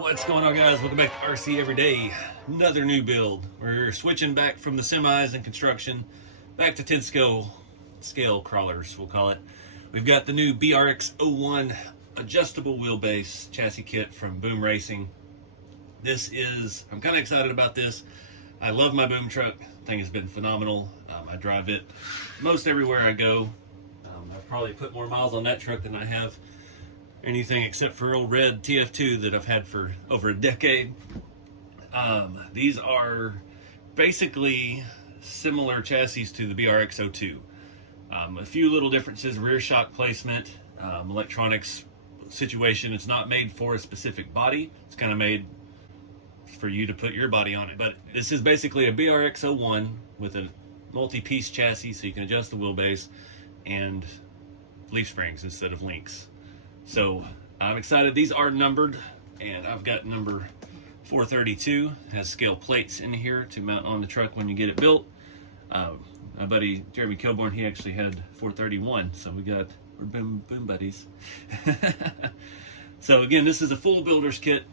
What's going on, guys? Welcome back to RC Everyday. Another new build. We're switching back from the semis and construction back to 10 scale crawlers, we'll call it. We've got the new BRX01 adjustable wheelbase chassis kit from Boom Racing. I'm kind of excited about this. I love my boom truck. The thing has been phenomenal. I drive it most everywhere I go. I probably put more miles on that truck than I have anything except for old red TF2 that I've had for over a decade. These are basically similar chassis to the BRX02. A few little differences: rear shock placement, electronics situation. It's not made for a specific body. It's kind of made for you to put your body on it. But this is basically a BRX01 with a multi-piece chassis, so you can adjust the wheelbase and leaf springs instead of links. So I'm excited. These are numbered, and I've got number 432. It has scale plates in here to mount on the truck when you get it built. My buddy Jeremy Kilborn, he actually had 431, so we're boom buddies. So again, this is a full builder's kit.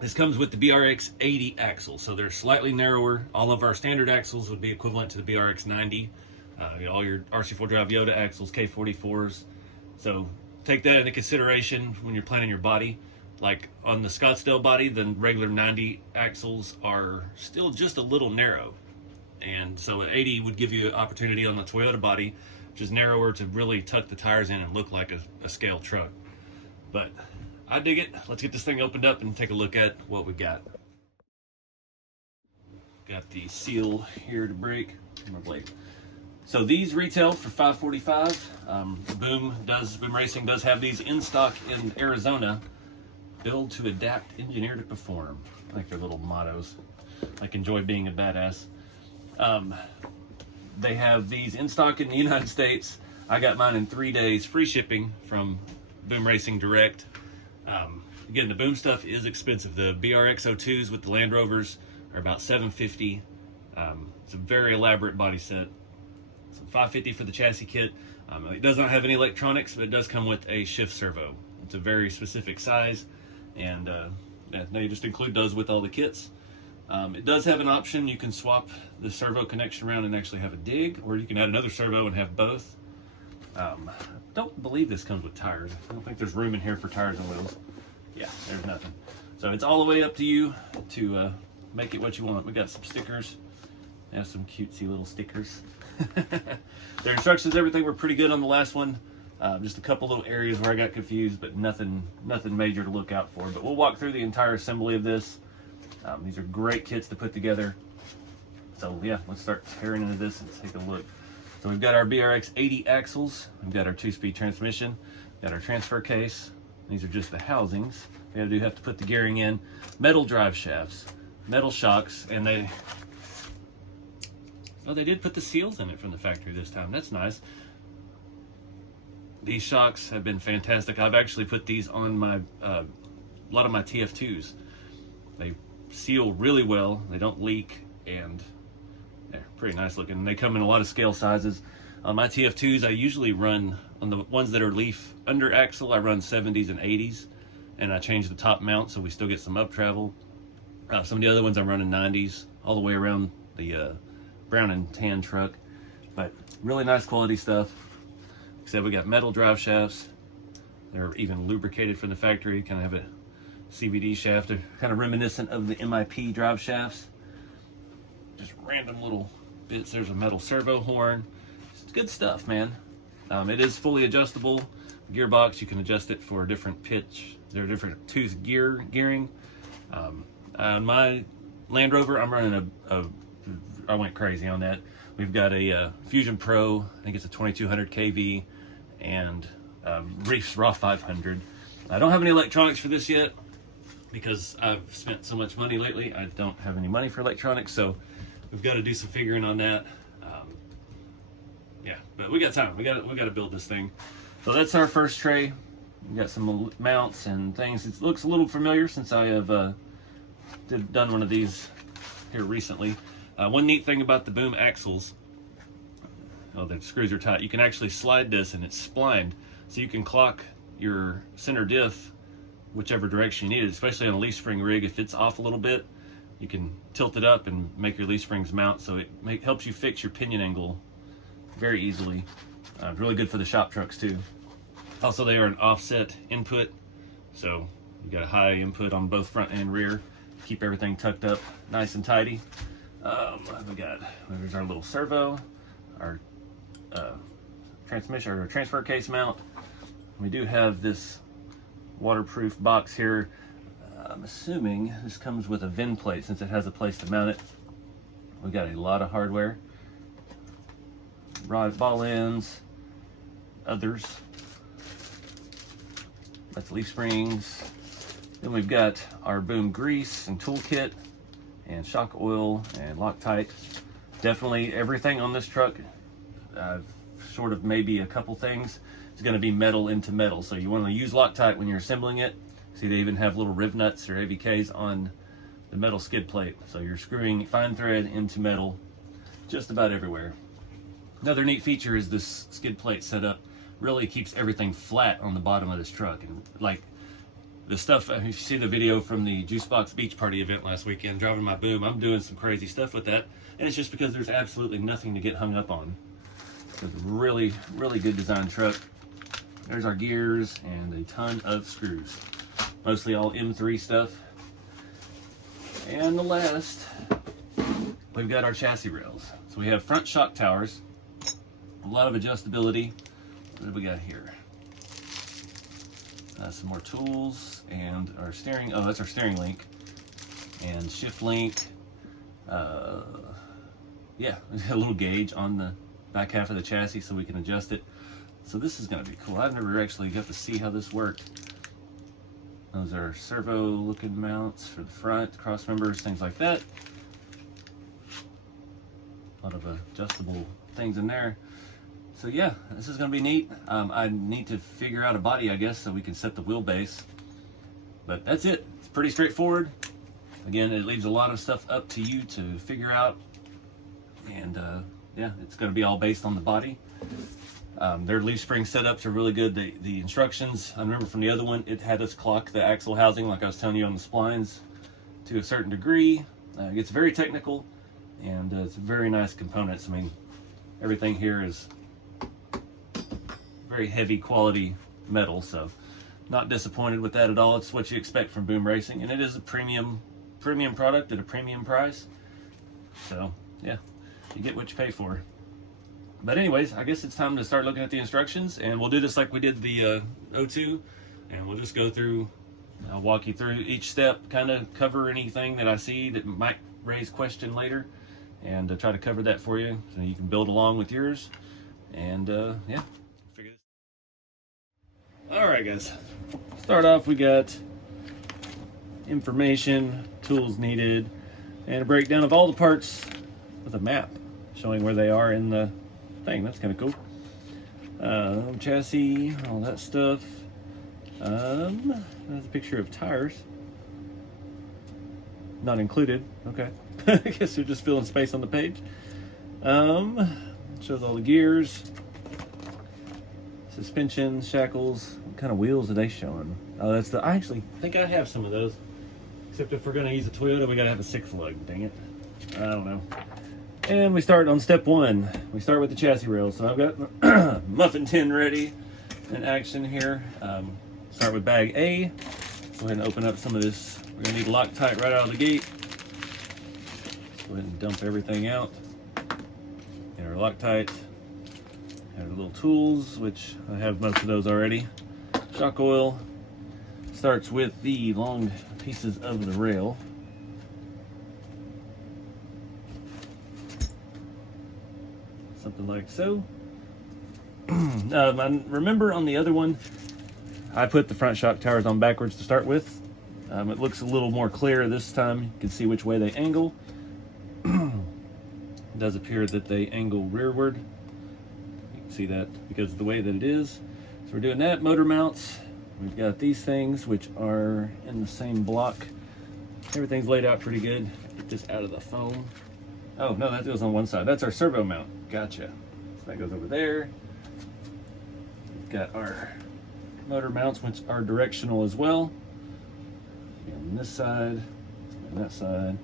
This comes with the BRX80 axle, so they're slightly narrower. All of our standard axles would be equivalent to the BRX90. All your RC4 Drive Yoda axles, K44s. So take that into consideration when you're planning your body. Like on the Scottsdale body, the regular 90 axles are still just a little narrow. And so an 80 would give you an opportunity on the Toyota body, which is narrower, to really tuck the tires in and look like a scale truck. But I dig it. Let's get this thing opened up and take a look at what we got. Got the seal here to break. My blade. So these retail for $545. Boom Racing does have these in stock in Arizona. Build to adapt, engineer to perform. I like their little mottos. Like, enjoy being a badass. They have these in stock in the United States. I got mine in 3 days, free shipping from Boom Racing Direct. Again, the Boom stuff is expensive. The BRX02s with the Land Rovers are about $750. It's a very elaborate body set. So $550 for the chassis kit. It does not have any electronics, but it does come with a shift servo. It's a very specific size, and they just include those with all the kits. It does have an option. You can swap the servo connection around and actually have a dig, or you can add another servo and have both. I don't believe this comes with tires. I don't think there's room in here for tires and wheels. Yeah, there's nothing. So it's all the way up to you to make it what you want. We got some stickers. They have some cutesy little stickers. Their instructions, everything were pretty good on the last one. Just a couple little areas where I got confused, but nothing major to look out for. But we'll walk through the entire assembly of this. These are great kits to put together. So yeah, let's start tearing into this and take a look. So we've got our BRX80 axles. We've got our 2-speed transmission. We've got our transfer case. These are just the housings. You do have to put the gearing in. Metal drive shafts, metal shocks, and they did put the seals in it from the factory this time. That's nice. These shocks have been fantastic. I've actually put these on a lot of my TF2s. They seal really well. They don't leak, and they're pretty nice looking. They come in a lot of scale sizes. On my TF2s, I usually run, on the ones that are leaf under axle, I run 70s and 80s, and I change the top mount so we still get some up travel. Some of the other ones I'm running 90s all the way around the brown and tan truck. But really nice quality stuff. Like I said, we got metal drive shafts. They're even lubricated from the factory. Kind of have a CVD shaft. They're kind of reminiscent of the MIP drive shafts. Just random little bits. There's a metal servo horn. It's good stuff, man. It is fully adjustable. Gearbox, you can adjust it for a different pitch. There are different tooth gearing. On my Land Rover, I'm running I went crazy on that. We've got a Fusion Pro, I think it's a 2200 kV, and Reef's Raw 500. I don't have any electronics for this yet because I've spent so much money lately. I don't have any money for electronics, so we've got to do some figuring on that. Yeah, but we got time. We got to build this thing. So that's our first tray. We got some mounts and things. It looks a little familiar since I have done one of these here recently. One neat thing about the Boom axles, the screws are tight. You can actually slide this and it's splined, so you can clock your center diff whichever direction you need it, especially on a leaf spring rig. If it's off a little bit, you can tilt it up and make your leaf springs mount, so it helps you fix your pinion angle very easily. Really good for the shop trucks too. Also, they are an offset input, so you got a high input on both front and rear. Keep everything tucked up nice and tidy. There's our little servo, our transmission or transfer case mount. We do have this waterproof box here. I'm assuming this comes with a VIN plate since it has a place to mount it. We got a lot of hardware, rod ball ends, others. That's leaf springs. Then we've got our boom grease and toolkit and shock oil and Loctite. Definitely everything on this truck, short of maybe a couple things, is going to be metal into metal. So you want to use Loctite when you're assembling it. See, they even have little riv nuts or AVKs on the metal skid plate. So you're screwing fine thread into metal just about everywhere. Another neat feature is this skid plate setup really keeps everything flat on the bottom of this truck. And like the stuff, if you see the video from the Juicebox Beach Party event last weekend, driving my boom, I'm doing some crazy stuff with that. And it's just because there's absolutely nothing to get hung up on. It's a really, really good design truck. There's our gears and a ton of screws. Mostly all M3 stuff. And the last, we've got our chassis rails. So we have front shock towers, a lot of adjustability. What do we got here? Some more tools and our steering, that's our steering link and shift link. Yeah, a little gauge on the back half of the chassis so we can adjust it. So this is going to be cool. I've never actually got to see how this worked. Those are servo looking mounts for the front, cross members, things like that. A lot of adjustable things in there. So yeah, this is going to be neat. I need to figure out a body, I guess, so we can set the wheelbase. But that's it. It's pretty straightforward. Again, it leaves a lot of stuff up to you to figure out. And yeah, it's going to be all based on the body. Their leaf spring setups are really good. The instructions, I remember from the other one, it had us clock the axle housing like I was telling you on the splines to a certain degree. It gets very technical, and it's very nice components. I mean, everything here is very heavy quality metal, so not disappointed with that at all. It's what you expect from Boom Racing, and it is a premium product at a premium price. So yeah, you get what you pay for. But anyways, I guess it's time to start looking at the instructions, and we'll do this like we did the O2, and we'll just go through, I'll walk you through each step, kind of cover anything that I see that might raise question later, and try to cover that for you so you can build along with yours. And yeah, figure this. All right, guys. Start off, we got information, tools needed, and a breakdown of all the parts with a map showing where they are in the thing. That's kind of cool. Chassis, all that stuff. There's a picture of tires. Not included. Okay. I guess they're just filling space on the page. Shows all the gears, suspension, shackles. What kind of wheels are they showing? Oh, that's the. I actually think I have some of those. Except if we're going to use a Toyota, we got to have a 6 lug. Dang it. I don't know. And we start on step 1. We start with the chassis rails. So I've got muffin tin ready in action here. Start with bag A. Go ahead and open up some of this. We're going to need Loctite right out of the gate. Go ahead and dump everything out. And our Loctite. And our little tools, which I have most of those already. Shock oil. Starts with the long pieces of the rail. Something like so. I remember on the other one, I put the front shock towers on backwards to start with. It looks a little more clear this time. You can see which way they angle. It does appear that they angle rearward. You can see that because of the way that it is. So we're doing that. Motor mounts. We've got these things which are in the same block. Everything's laid out pretty good. Get this out of the foam. Oh, no, that goes on one side. That's our servo mount. Gotcha. So that goes over there. We've got our motor mounts, which are directional as well. and this side, and that side,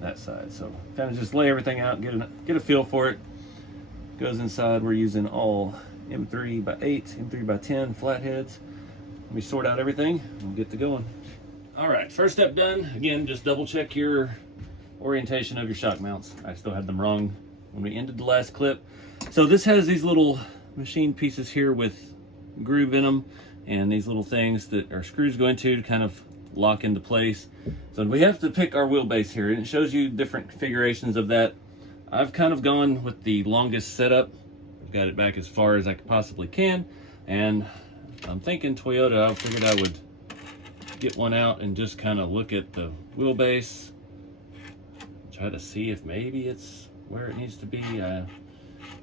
that side. So kind of just lay everything out, get a feel for it. Goes inside. We're using all M3x8, M3x10 flatheads. Let me sort out everything and get to going. All right, first step done. Again, just double check your orientation of your shock mounts. I still had them wrong when we ended the last clip. So this has these little machine pieces here with groove in them, and these little things that our screws go into to kind of lock into place. So we have to pick our wheelbase here, and it shows you different configurations of that. I've kind of gone with the longest setup. I've got it back as far as I possibly can, and I'm thinking Toyota. I figured I would get one out and just kind of look at the wheelbase, try to see if maybe it's where it needs to be. I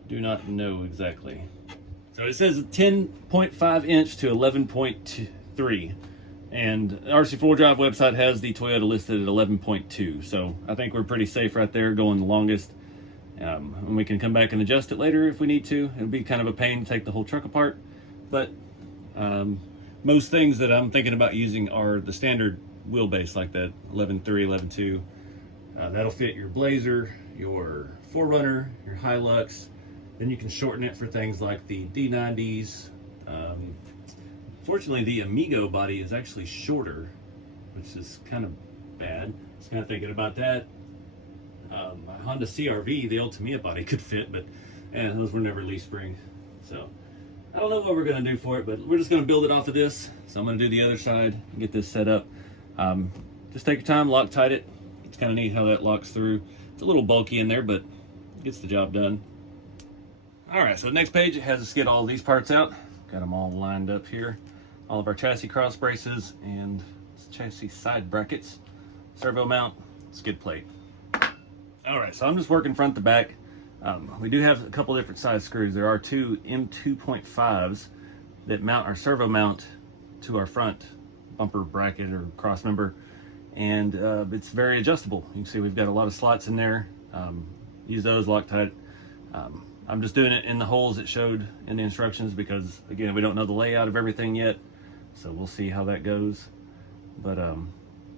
do not know exactly. So it says 10.5 inch to 11.3, and the RC4 Drive website has the Toyota listed at 11.2. So I think we're pretty safe right there, going the longest. And we can come back and adjust it later if we need to. It'll be kind of a pain to take the whole truck apart, but most things that I'm thinking about using are the standard wheelbase like that, 11.3, 11.2. That'll fit your Blazer, your 4Runner, your Hilux. Then you can shorten it for things like the D90s. Fortunately, the Amigo body is actually shorter, which is kind of bad. Just kind of thinking about that. My Honda CR-V, the Ultimate body could fit, but those were never leaf spring. So I don't know what we're going to do for it, but we're just going to build it off of this. So I'm going to do the other side and get this set up. Just take your time, Loctite it. It's kind of neat how that locks through. It's a little bulky in there, but it gets the job done. All right, so the next page, it has us get all these parts out. Got them all lined up here. All of our chassis cross braces and chassis side brackets, servo mount, skid plate. All right, so I'm just working front to back. We do have a couple different size screws. There are two M2.5s that mount our servo mount to our front bumper bracket or cross member, and it's very adjustable. You can see we've got a lot of slots in there. Use those, Loctite. I'm just doing it in the holes it showed in the instructions because, again, we don't know the layout of everything yet, so we'll see how that goes. But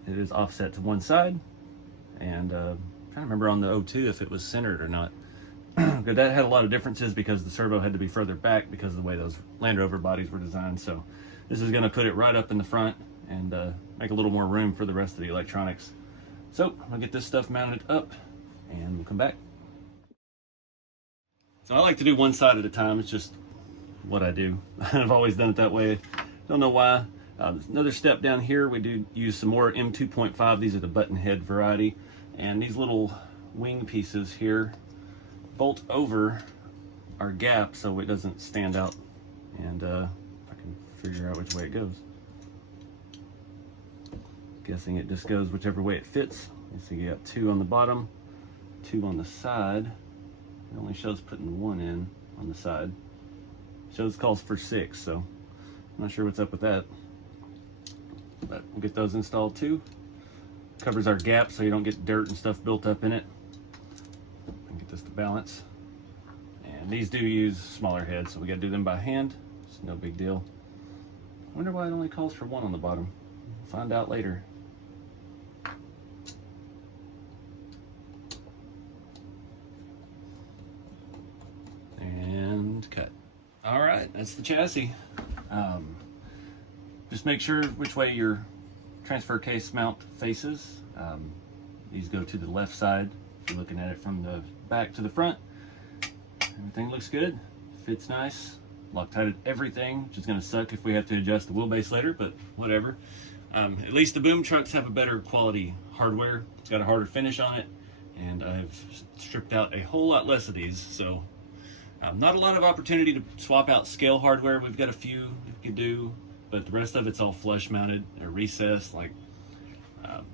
it is offset to one side, and I'm trying to remember on the O2 if it was centered or not. But that had a lot of differences because the servo had to be further back because of the way those Land Rover bodies were designed. So this is going to put it right up in the front and make a little more room for the rest of the electronics. So I'll get this stuff mounted up and we'll come back. So I like to do one side at a time. It's just what I do. I've always done it that way. Don't know why. Another step down here, we do use some more M2.5. These are the button head variety. And these little wing pieces here bolt over our gap so it doesn't stand out. And if I can figure out which way it goes. Guessing it just goes whichever way it fits. You see you got two on the bottom, two on the side. It only shows putting one in on the side. It shows calls for 6, so I'm not sure what's up with that. But we'll get those installed too. Covers our gap so you don't get dirt and stuff built up in it. And get this to balance. And these do use smaller heads, so we gotta do them by hand. It's no big deal. I wonder why it only calls for 1 on the bottom. We'll find out later. And cut. All right, that's the chassis. Just make sure which way your transfer case mount faces. These go to the left side. If you're looking at it from the back to the front, everything looks good, fits nice. Loctited everything, which is going to suck if we have to adjust the wheelbase later, but whatever. At least the boom trucks have a better quality hardware. It's got a harder finish on it, and I've stripped out a whole lot less of these, so not a lot of opportunity to swap out scale hardware. We've got a few you could do, but the rest of it's all flush mounted or recessed. Like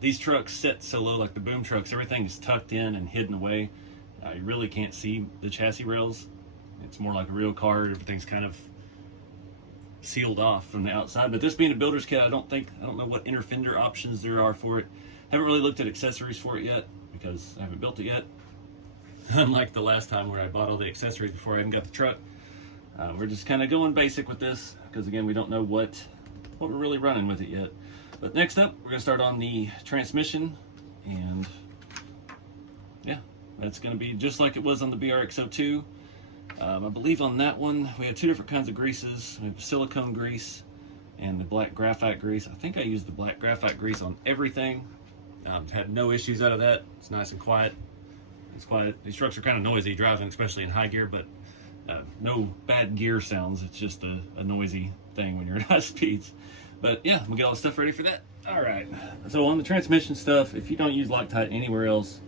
these trucks set so low, like the boom trucks, everything is tucked in and hidden away. You really can't see the chassis rails. It's more like a real car. Everything's kind of sealed off from the outside. But this being a builder's kit, I don't know what inner fender options there are for it. Haven't really looked at accessories for it yet because I haven't built it yet. Unlike the last time where I bought all the accessories before I even got the truck. We're just kind of going basic with this because, again, we don't know what we're really running with it yet. But next up, we're gonna start on the transmission, and yeah, that's gonna be just like it was on the BRX02. I believe on that one, we have two different kinds of greases. We have silicone grease and the black graphite grease. I think I used the black graphite grease on everything. Had no issues out of that. It's nice and quiet. It's quiet. These trucks are kind of noisy driving, especially in high gear, but no bad gear sounds. It's just a noisy thing when you're at high speeds. But yeah, we'll get all the stuff ready for that. All right, so on the transmission stuff, if you don't use Loctite anywhere else,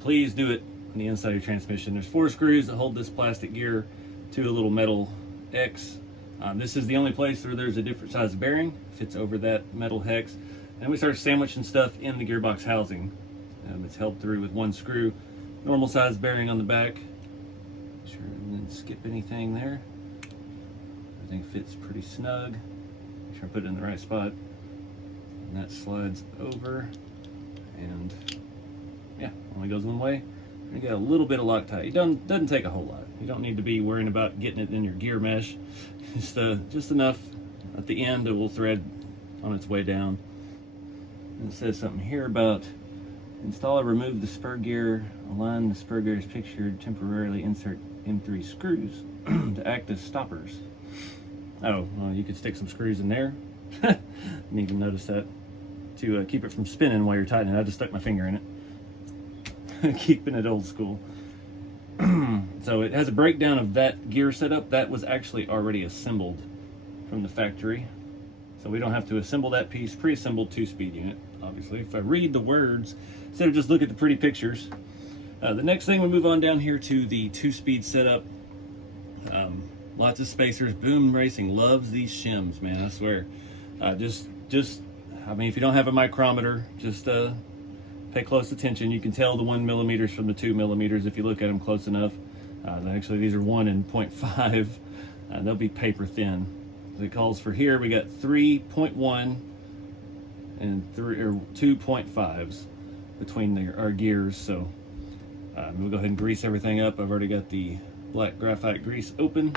please do it on the inside of your transmission. There's 4 screws that hold this plastic gear to a little metal X. This is the only place where there's a different size bearing, fits over that metal hex. And we start sandwiching stuff in the gearbox housing. It's held through with 1 screw, normal size bearing on the back. Sure, and then skip anything there. Everything fits pretty snug. Make sure I put it in the right spot. And that slides over, and yeah, only goes one way. You got a little bit of Loctite. It doesn't take a whole lot. You don't need to be worrying about getting it in your gear mesh. Just enough at the end that will thread on its way down. And it says something here about install or remove the spur gear, align the spur gears pictured, temporarily insert M3 screws to act as stoppers. Oh, well, you could stick some screws in there. Didn't even notice that. To keep it from spinning while you're tightening it. I just stuck my finger in it. Keeping it old school. So it has a breakdown of that gear setup. That was actually already assembled from the factory. So we don't have to assemble that piece, pre-assembled 2-speed unit, obviously. If I read the words, instead of just look at the pretty pictures. The next thing we move on down here to the 2-speed setup. Lots of spacers. Boom Racing loves these shims, man, I swear. I mean, if you don't have a micrometer, just pay close attention. You can tell the 1 millimeters from the 2 millimeters if you look at them close enough. Actually, these are 1 and 0.5. They'll be paper thin. So it calls for here, we got 3.1 and 2.5s between our gears. So we'll go ahead and grease everything up. I've already got the black graphite grease open,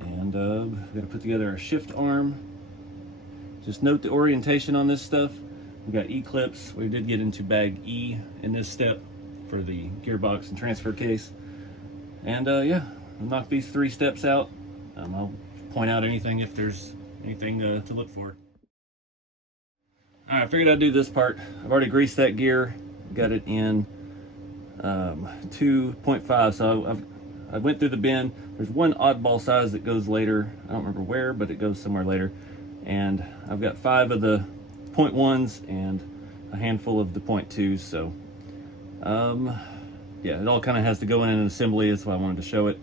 and we've got to put together our shift arm. Just note the orientation on this stuff. We've got E-clips. We did get into bag E in this step for the gearbox and transfer case. And yeah, we'll knock these 3 steps out. I'll point out anything if there's anything to look for. All right, I figured I'd do this part. I've already greased that gear, got it in 2.5. So I went through the bin. There's one oddball size that goes later. I don't remember where, but it goes somewhere later. And I've got 5 of the 0.1s and a handful of the 0.2s. So yeah, it all kind of has to go in an assembly. That's why I wanted to show it.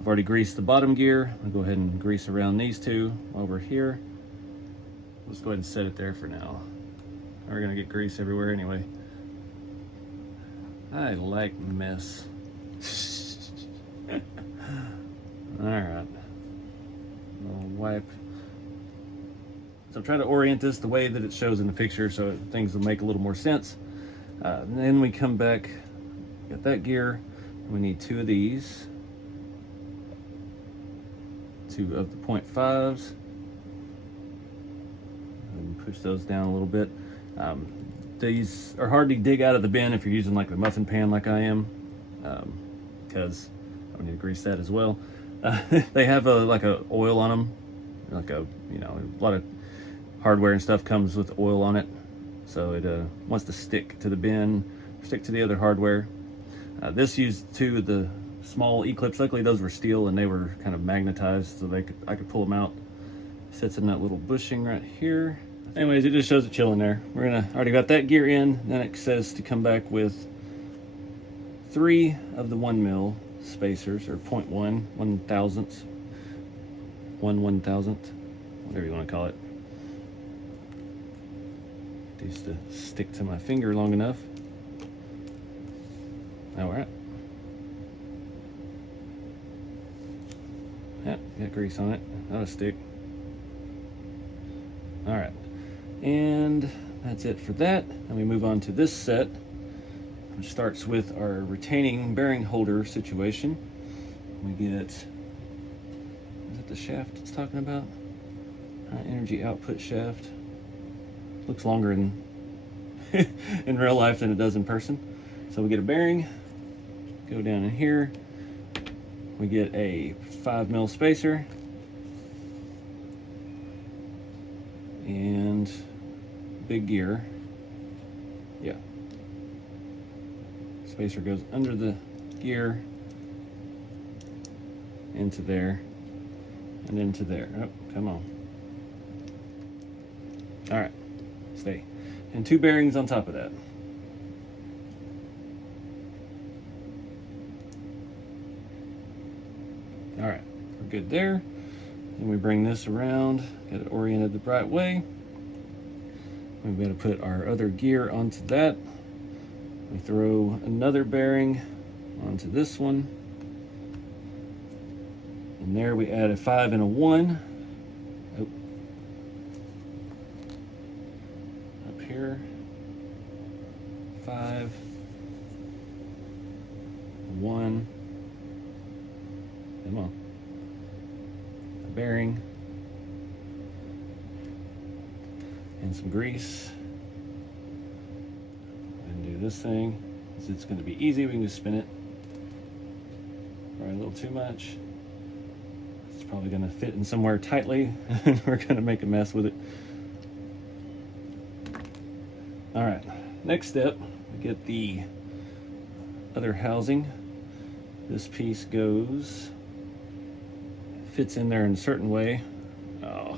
I've already greased the bottom gear. I'll go ahead and grease around these 2 while we're here. Let's go ahead and set it there for now. We're gonna get grease everywhere anyway. I like mess. All right, I'll wipe. So try to orient this the way that it shows in the picture so things will make a little more sense. And then we come back, got that gear. We need 2 of these. 2 of the 0.5s. And push those down a little bit. These are hard to dig out of the bin if you're using like the muffin pan like I am, because I need to grease that as well. They have like a oil on them, like a lot of hardware and stuff comes with oil on it, so it wants to stick to the bin, stick to the other hardware. This used 2 of the small E-clips. Luckily those were steel and they were kind of magnetized, so I could pull them out. Sits in that little bushing right here. Anyways, it just shows it chilling there. Already got that gear in. Then it says to come back with 3 of the 1 mil spacers, or 0.1, 1/1000th, 1/1000th, whatever you want to call it. Needs to stick to my finger long enough. All right. Yeah, got grease on it. That'll stick. All right. And that's it for that. And we move on to this set, which starts with our retaining bearing holder situation. We get, is it the shaft it's talking about? High energy output shaft. looks longer in in real life than it does in person. So we get a bearing, go down in here, we get a 5mm spacer, and big gear. Yeah. Spacer goes under the gear, into there, and into there. Oh, come on. All right, stay. And 2 bearings on top of that. All right, we're good there. Then we bring this around, get it oriented the right way. We've got to put our other gear onto that. We throw another bearing onto this one. And there we add a 5 and a 1. Oh. Up here. 5. 1. Come on. A bearing. And some grease. And do this thing. It's going to be easy. We can just spin it. Probably a little too much. It's probably going to fit in somewhere tightly, and we're going to make a mess with it. All right, next step, we get the other housing. This piece goes, fits in there in a certain way. Oh,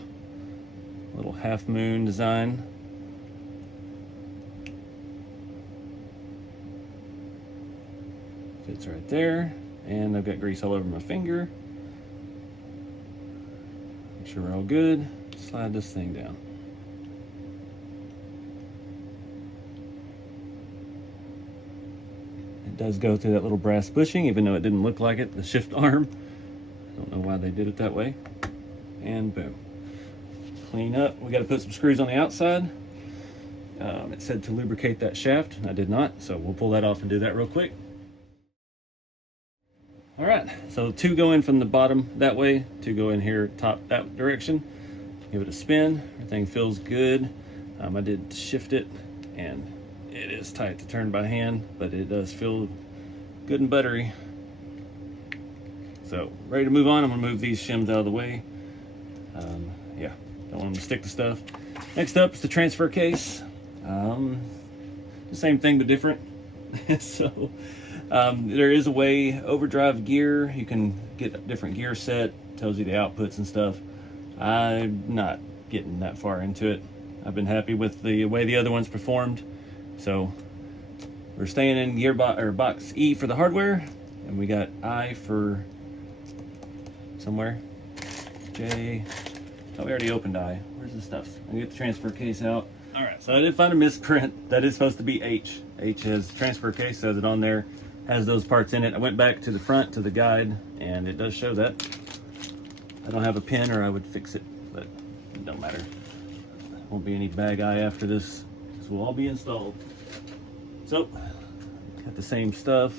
little half moon design. Fits right there, and I've got grease all over my finger. Make sure we're all good. Slide this thing down. It does go through that little brass bushing, even though it didn't look like it, the shift arm. I don't know why they did it that way. And boom. Clean up. We got to put some screws on the outside. It said to lubricate that shaft. I did not, so we'll pull that off and do that real quick. All right, so 2 go in from the bottom that way, 2 go in here top that direction. Give it a spin. Everything feels good. I did shift it, and it is tight to turn by hand, but it does feel good and buttery. So ready to move on. I'm gonna move these shims out of the way. Yeah, don't want them to stick to stuff. Next up is the transfer case. The same thing but different. So there is a way, overdrive gear, you can get a different gear set, tells you the outputs and stuff. I'm not getting that far into it. I've been happy with the way the other ones performed. So we're staying in box E for the hardware, and we got I for somewhere. J. Oh, we already opened I. Where's the stuff? I get the transfer case out. All right, so I did find a misprint. That is supposed to be H. H has transfer case, says it on there, has those parts in it. I went back to the front to the guide, and it does show that. I don't have a pin, or I would fix it, but it don't matter. Won't be any bag eye after this. This will all be installed. So, got the same stuff.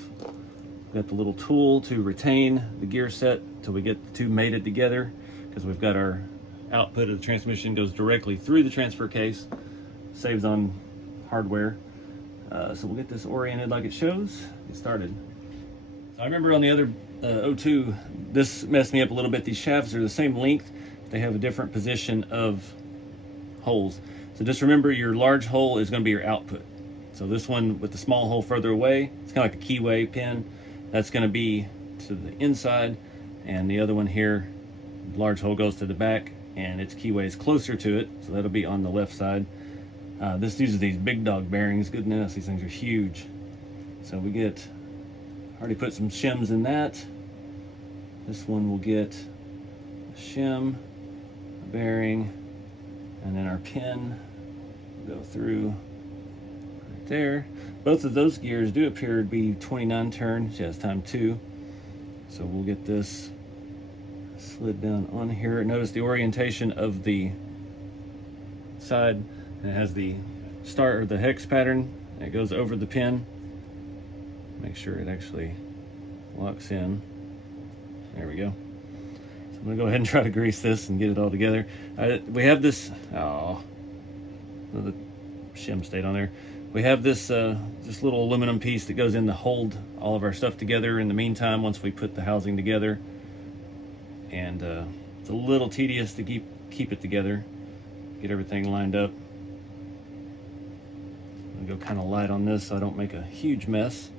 Got the little tool to retain the gear set till we get the 2 mated together, because we've got our output of the transmission goes directly through the transfer case. Saves on hardware. So we'll get this oriented like it shows. Get started. So I remember on the other 02, this messed me up a little bit. These shafts are the same length. They have a different position of holes. So just remember, your large hole is going to be your output. So this one with the small hole further away, it's kind of like a keyway pin. That's going to be to the inside, and the other one here, large hole goes to the back, and its keyway is closer to it, so that'll be on the left side. This uses these big dog bearings. Goodness, these things are huge. So we get, already put some shims in that. This one will get a shim, a bearing, and then our pin will go through right there. Both of those gears do appear to be 29 turn. She has time 2. So we'll get this slid down on here. Notice the orientation of the side. It has the star or the hex pattern. It goes over the pin. Make sure it actually locks in. There we go. So I'm gonna go ahead and try to grease this and get it all together. We have this. Oh, The shim stayed on there. We have this this little aluminum piece that goes in to hold all of our stuff together in the meantime once we put the housing together. And it's a little tedious to keep it together, get everything lined up. I'm gonna go kind of light on this so I don't make a huge mess.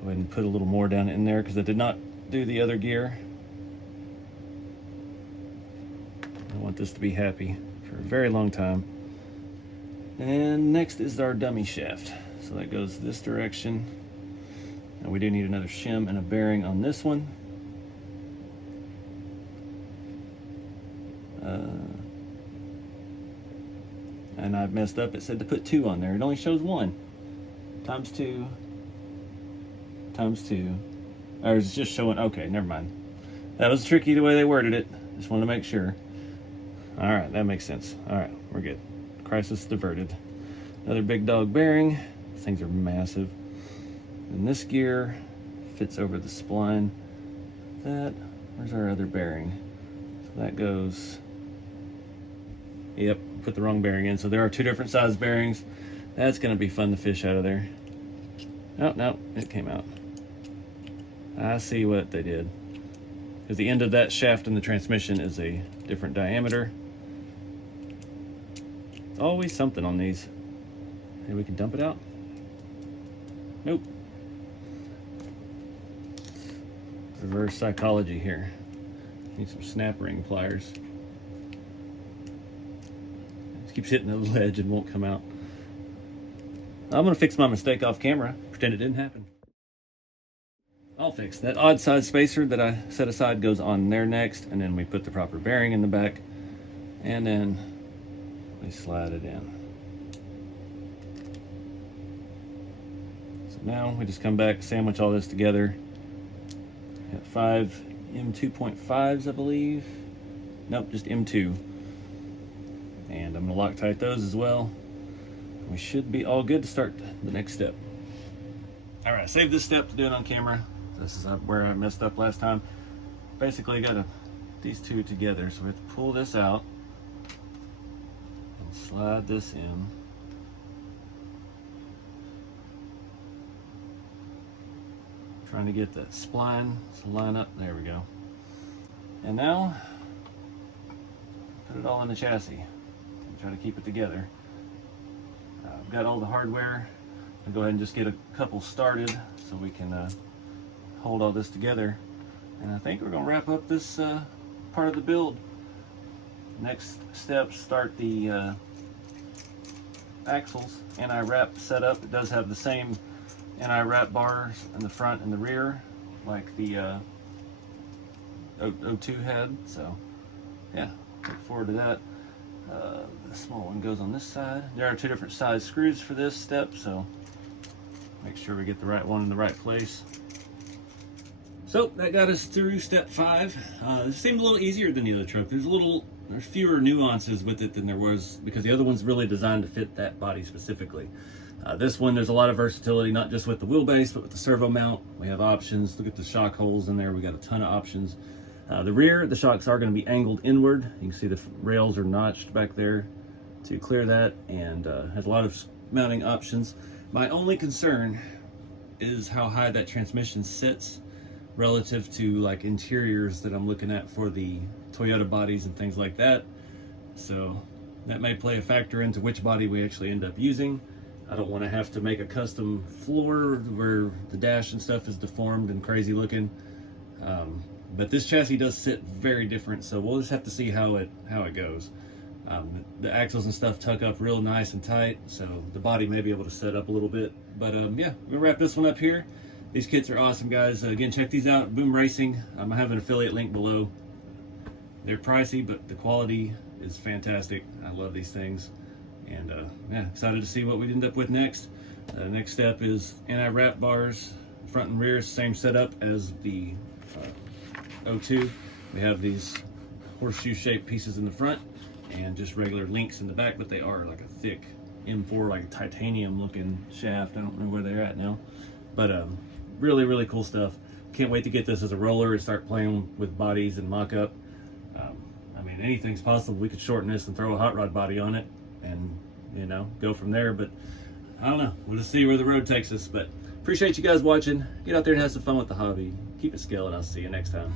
Go ahead and put a little more down in there because I did not do the other gear. I want this to be happy for a very long time. And next is our dummy shaft. So that goes this direction. And we do need another shim and a bearing on this one. And I messed up. It said to put 2 on there. It only shows 1. Times 2. Times 2. Or it's just showing, okay, never mind. That was tricky the way they worded it. Just wanted to make sure. All right, that makes sense. All right, we're good. Crisis diverted. Another big dog bearing. These things are massive. And this gear fits over the spline. Where's our other bearing? So that goes, yep, put the wrong bearing in. So there are 2 different size bearings. That's gonna be fun to fish out of there. Oh, no, it came out. I see what they did. Because the end of that shaft in the transmission is a different diameter. It's always something on these. Maybe we can dump it out? Nope. Reverse psychology here. Need some snap ring pliers. Just keeps hitting the ledge and won't come out. I'm gonna fix my mistake off camera. Pretend it didn't happen. All fixed. That odd size spacer that I set aside goes on there next, and then we put the proper bearing in the back, and then we slide it in. So now we just come back, sandwich all this together. Got 5 M2.5s, I believe. Nope, just M2. And I'm gonna Loctite those as well. We should be all good to start the next step. All right, save this step to do it on camera. This is where I messed up last time. Basically, got these 2 together, so we have to pull this out and slide this in. Trying to get that spline to line up. There we go. And now, put it all in the chassis and try to keep it together. I've got all the hardware. I'll go ahead and just get a couple started so we can hold all this together. And I think we're gonna wrap up this part of the build. Next step, start the axles. Anti-wrap setup. It does have the same anti-wrap bars in the front and the rear like the O2 had. So yeah, look forward to that. The small one goes on this side. There are 2 different size screws for this step, so make sure we get the right one in the right place. So that got us through step 5. This seemed a little easier than the other truck. There's fewer nuances with it than there was, because the other one's really designed to fit that body specifically. This one, there's a lot of versatility, not just with the wheelbase, but with the servo mount. We have options. Look at the shock holes in there. We got a ton of options. The rear, the shocks are going to be angled inward. You can see the rails are notched back there to clear that, and has a lot of mounting options. My only concern is how high that transmission sits relative to like interiors that I'm looking at for the Toyota bodies and things like that. So that may play a factor into which body we actually end up using. I don't want to have to make a custom floor where the dash and stuff is deformed and crazy looking. But this chassis does sit very different, so we'll just have to see how it goes. The axles and stuff tuck up real nice and tight, so the body may be able to set up a little bit. But yeah, we're gonna wrap this one up here. These kits are awesome, guys. Again, check these out. Boom Racing. I have an affiliate link below. They're pricey, but the quality is fantastic. I love these things, and yeah, excited to see what we end up with next. Next step is anti-wrap bars, front and rear, same setup as the O2. We have these horseshoe-shaped pieces in the front and just regular links in the back, but they are like a thick M4, like titanium-looking shaft. I don't know where they're at now, but really, really cool stuff. Can't wait to get this as a roller and start playing with bodies and mock-up. I anything's possible. We could shorten this and throw a hot rod body on it and, you know, go from there. But I don't know. We'll just see where the road takes us. But appreciate you guys watching. Get out there and have some fun with the hobby. Keep it scaled. I'll see you next time.